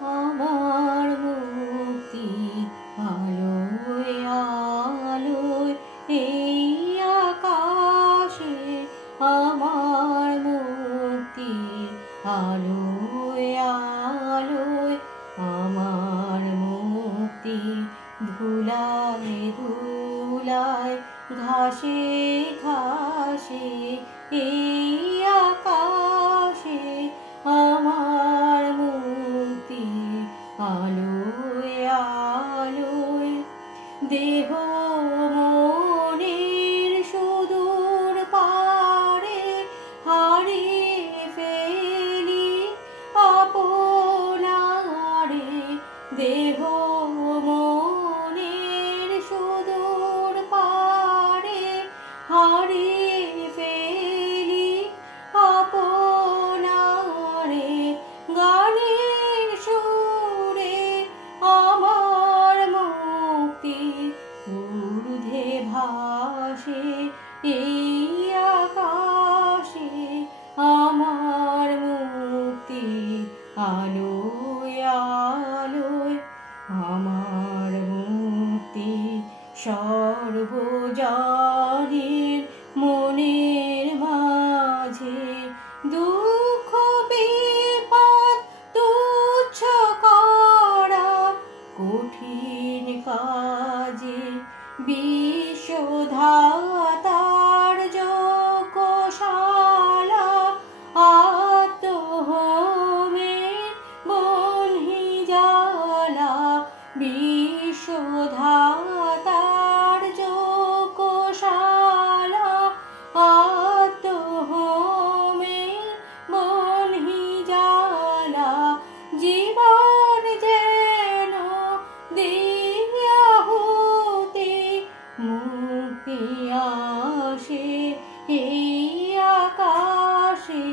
আমার মুক্তি আলোয় আলোয় এই আকাশে, আমার মুক্তি আলোয় আলোয়, আমার মুক্তি ধুলায় ধুলায় ঘাসে ঘাসে এই আকাশে, আমার মুক্তি আলোয় আলোয়। দেহ মনের সুদূর পারে হারিয়ে ফেলি আপনারে, দেহ মনের সুদূর পারে হারিয়ে ফেলি আপনারে, গানের সুরে আমার মুক্তি ঊর্ধ্বে ভাসে এই আকাশে, আমার মুক্তি আলোয় আলোয়, আমার মুক্তি সর্বজনের মনের মাঝে। দুঃখ বিপদ তুচ্ছ করা কঠিন কাজে বিশ্বধাতার যজ্ঞশালা, আত্মহোমের বহ্নি জ্বালা, বিশ্বধাতার যজ্ঞশালা, আত্মহোমের বহ্নি জ্বালা, জীবন যেন দিয়া হতে মুক্তি আসে এই আকাশে,